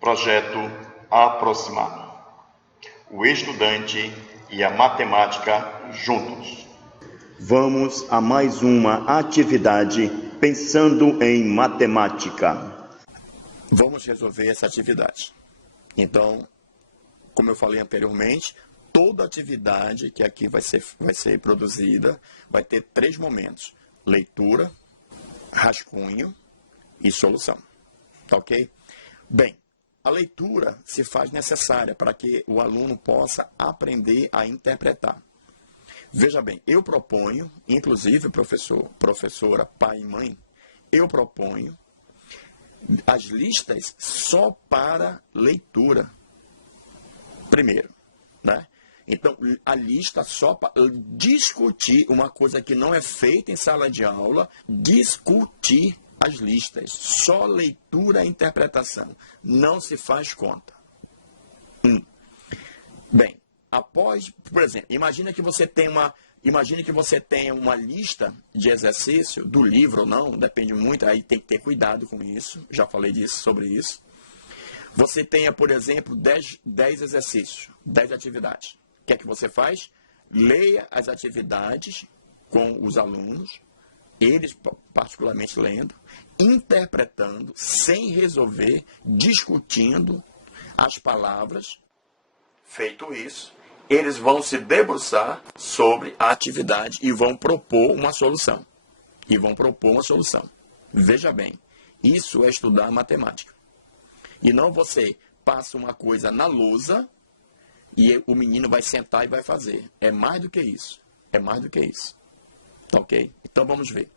Projeto aproximado. O estudante e a matemática juntos. Vamos a mais uma atividade pensando em matemática. Vamos resolver essa atividade. Então, como eu falei anteriormente, toda atividade que aqui vai ser produzida vai ter 3 momentos: leitura, rascunho e solução. Tá ok? Bem, a leitura se faz necessária para que o aluno possa aprender a interpretar. Veja bem, eu proponho, inclusive professora, pai e mãe, eu proponho as listas só para leitura. Primeiro, né? Então, a lista só para discutir uma coisa que não é feita em sala de aula, discutir as listas. Só leitura e interpretação. Não se faz conta. Bem, por exemplo, imagine que você tem uma lista de exercício, do livro ou não, depende muito, aí tem que ter cuidado com isso, já falei sobre isso. Você tenha, por exemplo, 10 exercícios, 10 atividades. O que é que você faz? Leia as atividades com os alunos, eles particularmente lendo, interpretando, sem resolver, discutindo as palavras. Feito isso, eles vão se debruçar sobre a atividade e vão propor uma solução. Veja bem, isso é estudar matemática. E não você passa uma coisa na lousa e o menino vai sentar e vai fazer. É mais do que isso. Tá ok? Então vamos ver.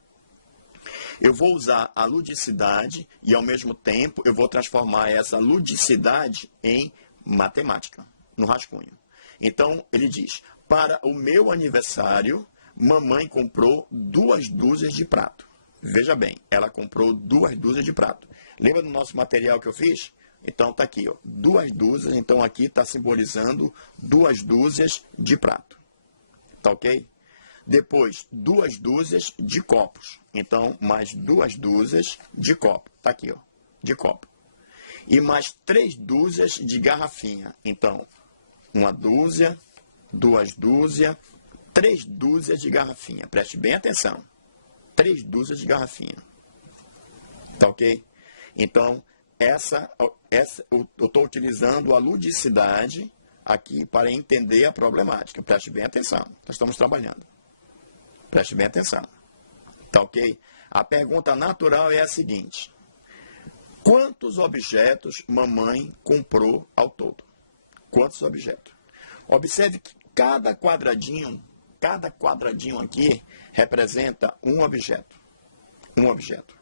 Eu vou usar a ludicidade e, ao mesmo tempo, eu vou transformar essa ludicidade em matemática, no rascunho. Então, ele diz: para o meu aniversário, mamãe comprou 2 dúzias de prato. Veja bem, ela comprou 2 dúzias de prato. Lembra do nosso material que eu fiz? Então, está aqui, ó, 2 dúzias. Então, aqui está simbolizando 2 dúzias de prato. Tá ok? Depois, 2 dúzias de copos. Então, mais 2 dúzias de copo. Está aqui, ó, de copo. E mais 3 dúzias de garrafinha. Então, 1 dúzia, 2 dúzias, 3 dúzias de garrafinha. Preste bem atenção. 3 dúzias de garrafinha. Tá ok? Então, eu estou utilizando a ludicidade aqui para entender a problemática. Preste bem atenção. Nós estamos trabalhando. Preste bem atenção. Tá ok? A pergunta natural é a seguinte: quantos objetos mamãe comprou ao todo? Quantos objetos? Observe que cada quadradinho aqui representa um objeto. Um objeto.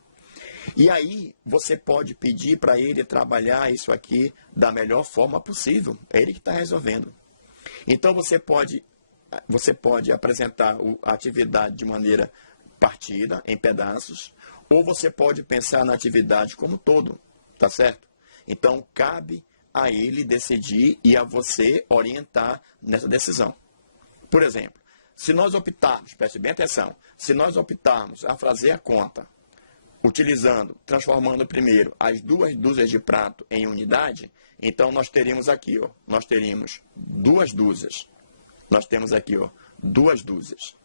E aí, você pode pedir para ele trabalhar isso aqui da melhor forma possível. É ele que está resolvendo. Então, você pode apresentar a atividade de maneira partida, em pedaços, ou você pode pensar na atividade como um todo, tá certo? Então, cabe a ele decidir e a você orientar nessa decisão. Por exemplo, se nós optarmos, preste bem atenção, se nós optarmos a fazer a conta, transformando primeiro as 2 dúzias de prato em unidade, então nós teríamos aqui, ó, nós teríamos 2 dúzias. Nós temos aqui, ó, 2 dúzias.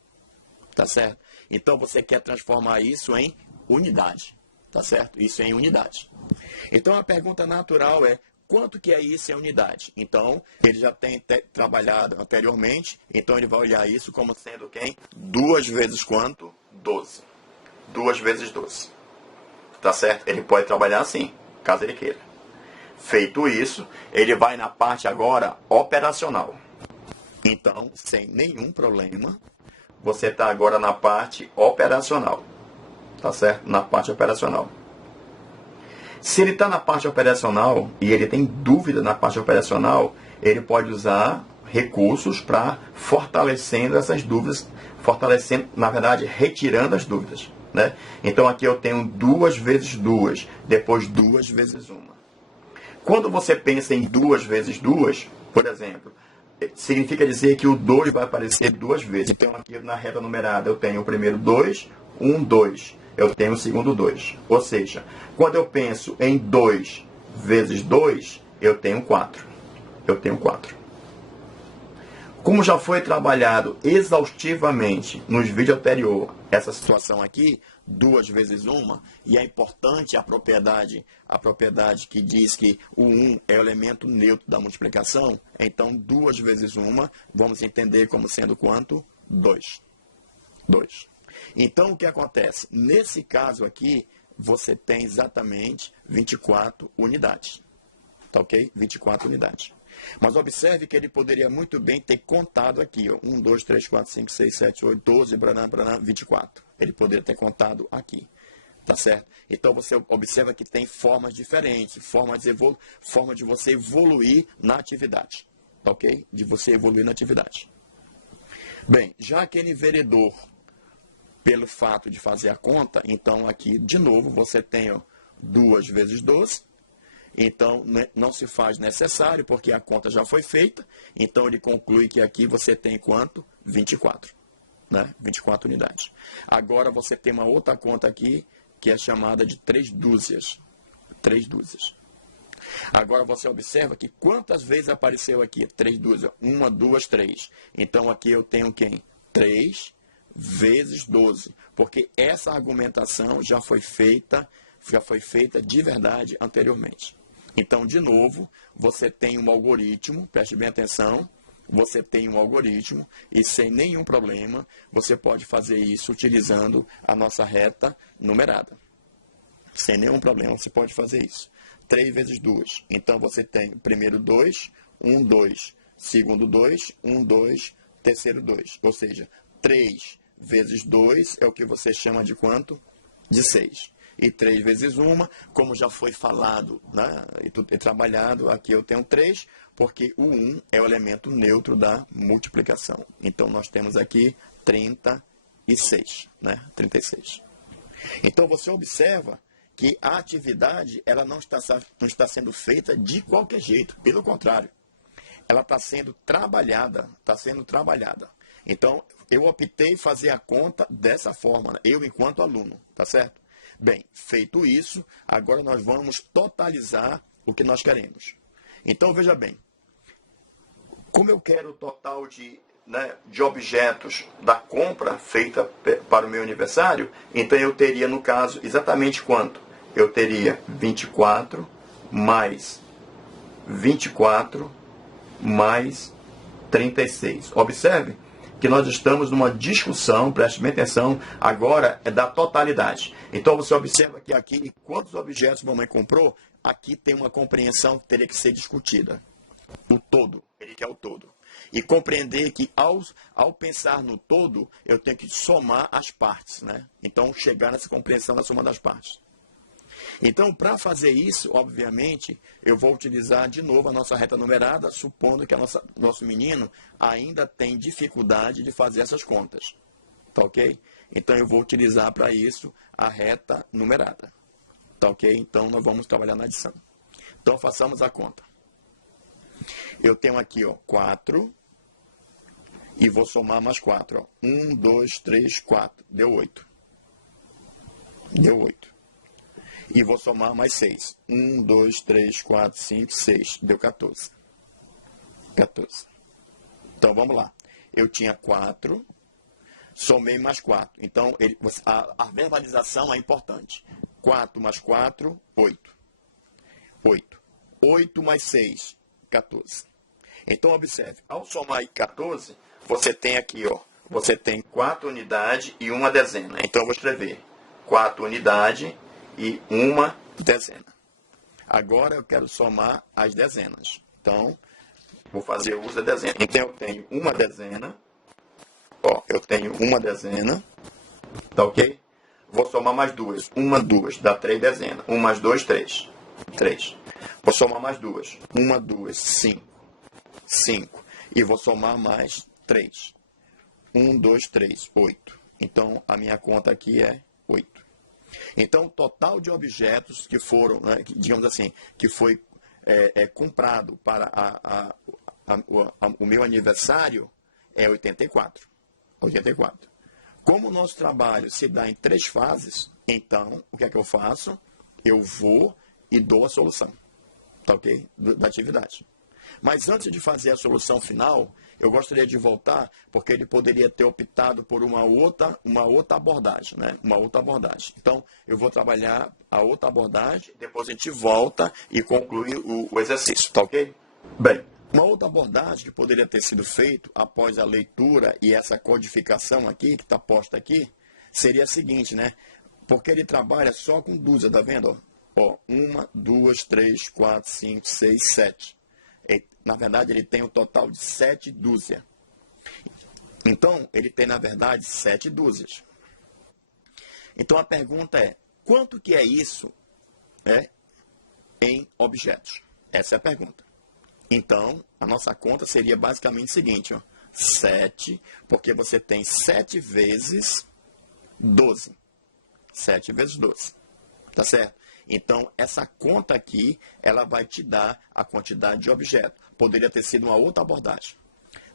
Tá certo? Então, você quer transformar isso em unidade. Tá certo? Isso em unidade. Então, a pergunta natural é: quanto que é isso em unidade? Então, ele já tem trabalhado anteriormente, então ele vai olhar isso como sendo quem? 2 vezes quanto? 12. 2 vezes 12. Tá certo? Ele pode trabalhar assim, caso ele queira. Feito isso, ele vai na parte agora operacional. Então, sem nenhum problema, você está agora na parte operacional. Tá certo? Na parte operacional. Se ele está na parte operacional e ele tem dúvida na parte operacional, ele pode usar recursos para fortalecendo essas dúvidas, na verdade, retirando as dúvidas. Né? Então, aqui eu tenho 2 vezes 2, depois 2 vezes 1. Quando você pensa em 2 vezes 2, por exemplo, significa dizer que o 2 vai aparecer 2 vezes. Então, aqui na reta numerada, eu tenho o primeiro 2, 1, 2. Eu tenho o segundo 2. Ou seja, quando eu penso em 2 vezes 2, eu tenho 4. Eu tenho 4. Como já foi trabalhado exaustivamente nos vídeos anteriores, essa situação aqui, 2 vezes 1, e é importante a propriedade que diz que o 1 é o elemento neutro da multiplicação, então 2 vezes 1, vamos entender como sendo quanto? 2. 2. Então, o que acontece? Nesse caso aqui, você tem exatamente 24 unidades. Tá ok? 24 unidades. Mas observe que ele poderia muito bem ter contado aqui, ó, 1, 2, 3, 4, 5, 6, 7, 8, 12, 24. Ele poderia ter contado aqui. Tá certo? Então você observa que tem formas diferentes, forma de você evoluir na atividade. Tá ok? De você evoluir na atividade. Bem, já aquele veredor, pelo fato de fazer a conta, então aqui, de novo, você tem, ó, 2 vezes 12. Então, não se faz necessário, porque a conta já foi feita. Então, ele conclui que aqui você tem quanto? 24. Né? 24 unidades. Agora, você tem uma outra conta aqui, que é chamada de 3 dúzias. 3 dúzias. Agora, você observa que quantas vezes apareceu aqui? 3 dúzias. 1, 2, 3. Então, aqui eu tenho quem? 3 vezes 12. Porque essa argumentação já foi feita de verdade anteriormente. Então, de novo, você tem um algoritmo, preste bem atenção, você tem um algoritmo e sem nenhum problema você pode fazer isso utilizando a nossa reta numerada. Sem nenhum problema você pode fazer isso. 3 vezes 2. Então, você tem primeiro 2, 1, 2, segundo 2, 1, 2, terceiro 2. Ou seja, 3 vezes 2 é o que você chama de quanto? De 6. E 3 vezes 1, como já foi falado, né, e trabalhado, aqui eu tenho 3, porque o 1 é o elemento neutro da multiplicação. Então, nós temos aqui 36. Né, 36. Então, você observa que a atividade ela não está sendo feita de qualquer jeito. Pelo contrário, ela está sendo trabalhada. Então, eu optei em fazer a conta dessa forma, né, eu enquanto aluno, tá certo? Bem, feito isso, agora nós vamos totalizar o que nós queremos. Então, veja bem, como eu quero o total de objetos da compra feita para o meu aniversário, então eu teria, no caso, exatamente quanto? Eu teria 24 mais 24 mais 36. Observe que nós estamos numa discussão, preste bem atenção, agora é da totalidade. Então, você observa que aqui, quantos objetos a mamãe comprou, aqui tem uma compreensão que teria que ser discutida. O todo, ele quer o todo. E compreender que, ao pensar no todo, eu tenho que somar as partes, né? Então, chegar nessa compreensão da soma das partes. Então, para fazer isso, obviamente, eu vou utilizar de novo a nossa reta numerada, supondo que nosso menino ainda tem dificuldade de fazer essas contas. Tá ok? Então, eu vou utilizar para isso a reta numerada. Tá ok? Então, nós vamos trabalhar na adição. Então, façamos a conta. Eu tenho aqui, ó, 4 e vou somar mais 4. Ó. 1, 2, 3, 4. Deu 8. Deu 8. E vou somar mais 6. 1, 2, 3, 4, 5, 6. Deu 14. 14. Então, vamos lá. Eu tinha 4, somei mais 4. Então, a verbalização é importante. 4 mais 4, 8. 8. 8 mais 6, 14. Então, observe. Ao somar aí 14, você tem aqui, ó. Você tem 4 unidades e uma dezena. Então, eu vou escrever 4 unidades e uma dezena. Agora eu quero somar as dezenas. Então, vou fazer o uso da dezena. Então, eu tenho uma dezena. Ó, eu tenho uma dezena. Tá ok? Vou somar mais 2. 1, 2, dá 3 dezenas. 1 mais 2, 3. 3. Vou somar mais 2. 1, 2, 5. 5. E vou somar mais 3. 1, 2, 3, 8. Então, a minha conta aqui é 8. Então, o total de objetos que foram, né, digamos assim, que foi comprado para o meu aniversário é 84. 84. Como o nosso trabalho se dá em 3 fases, então, o que é que eu faço? Eu vou e dou a solução. tá ok? Da atividade. Mas antes de fazer a solução final, eu gostaria de voltar, porque ele poderia ter optado por uma outra abordagem, né? Uma outra abordagem. Então, eu vou trabalhar a outra abordagem, depois a gente volta e conclui o exercício, tá ok? Bem, uma outra abordagem que poderia ter sido feita após a leitura e essa codificação aqui, que está posta aqui, seria a seguinte, né? Porque ele trabalha só com dúzia, tá vendo? Ó, 1, 2, 3, 4, 5, 6, 7. Na verdade, ele tem um total de 7 dúzias. Então, ele tem, na verdade, 7 dúzias. Então, a pergunta é, quanto que é isso em objetos? Essa é a pergunta. Então, a nossa conta seria basicamente o seguinte, ó, 7, porque você tem 7 vezes 12. 7 vezes 12. Tá certo? Então, essa conta aqui, ela vai te dar a quantidade de objeto. Poderia ter sido uma outra abordagem.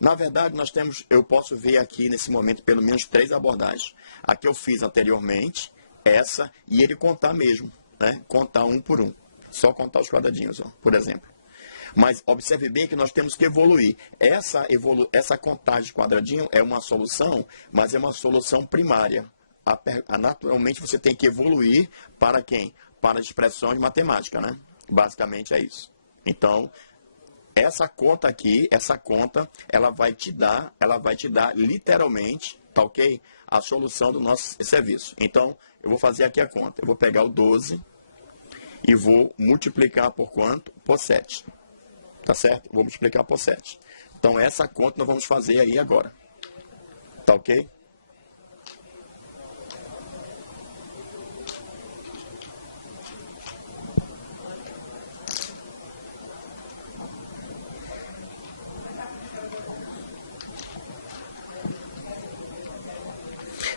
Na verdade, eu posso ver aqui, nesse momento, pelo menos 3 abordagens. A que eu fiz anteriormente, essa, e ele contar mesmo, né? Contar um por um. Só contar os quadradinhos, ó, por exemplo. Mas observe bem que nós temos que evoluir. Essa contagem de quadradinho é uma solução, mas é uma solução primária. Naturalmente, você tem que evoluir para quem? Para a expressão de matemática, né? Basicamente é isso. Então, essa conta aqui, ela vai te dar literalmente, tá ok? A solução do nosso serviço. Então, eu vou fazer aqui a conta. Eu vou pegar o 12 e vou multiplicar por quanto? Por 7. Tá certo? Vou multiplicar por 7. Então, essa conta nós vamos fazer aí agora. Tá ok?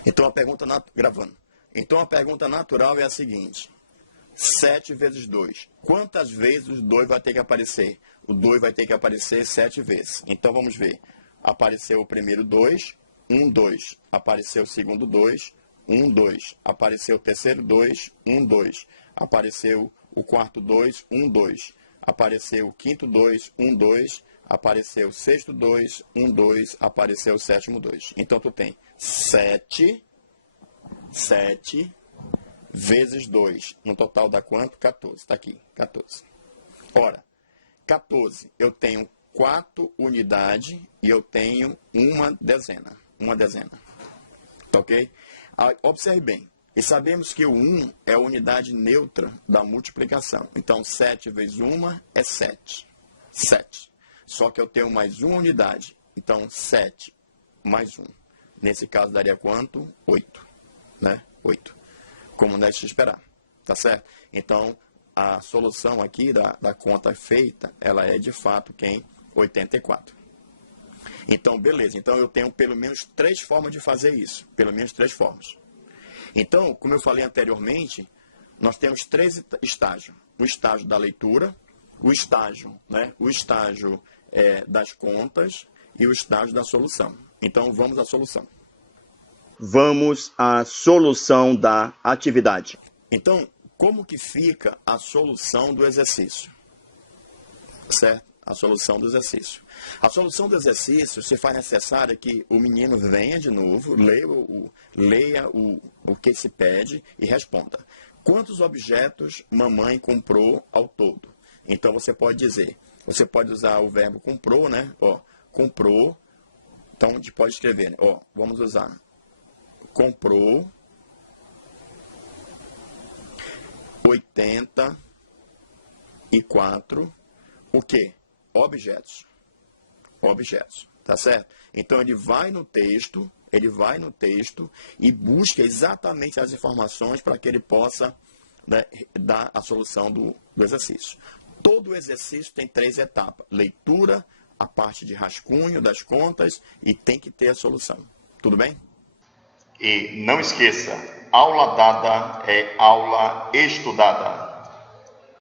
Então, a pergunta natural é a seguinte. 7 vezes 2. Quantas vezes o 2 vai ter que aparecer? O 2 vai ter que aparecer 7 vezes. Então, vamos ver. Apareceu o primeiro 2, 1, 2. Apareceu o segundo 2, 1, 2. Apareceu o terceiro 2, 1, 2. Apareceu o quarto 2, 1, 2. Apareceu o quinto 2, 1, 2. Apareceu o sexto 2, 1, 2. Apareceu o sétimo 2. Então, tu tem 7 vezes 2. No total dá quanto? 14. Está aqui, 14. Ora, 14, eu tenho 4 unidades e eu tenho uma dezena. Tá ok? Observe bem. E sabemos que o 1 é a unidade neutra da multiplicação. Então, 7 vezes 1 é 7. 7. Só que eu tenho mais uma unidade. Então, 7 mais 1. Nesse caso, daria quanto? 8. Né? 8. Como não é de se esperar. Tá certo? Então, a solução aqui da conta feita, ela é de fato quem? 84. Então, beleza. Então, eu tenho pelo menos 3 formas de fazer isso. Pelo menos 3 formas. Então, como eu falei anteriormente, nós temos 3 estágios. O estágio da leitura, o estágio das contas e o estágio da solução. Então, vamos à solução. Vamos à solução da atividade. Então, como que fica a solução do exercício? Certo? A solução do exercício. A solução do exercício se faz necessário que o menino venha de novo, leia o que se pede e responda. Quantos objetos mamãe comprou ao todo? Então, você pode usar o verbo comprou, né? Ó, comprou. Então, a gente pode escrever, né? Ó, vamos usar. Comprou 84 o quê? Objetos. Tá certo? Então, ele vai no texto e busca exatamente as informações para que ele possa, né, dar a solução do exercício. Todo o exercício tem 3 etapas. Leitura, a parte de rascunho das contas e tem que ter a solução. Tudo bem? E não esqueça, aula dada é aula estudada.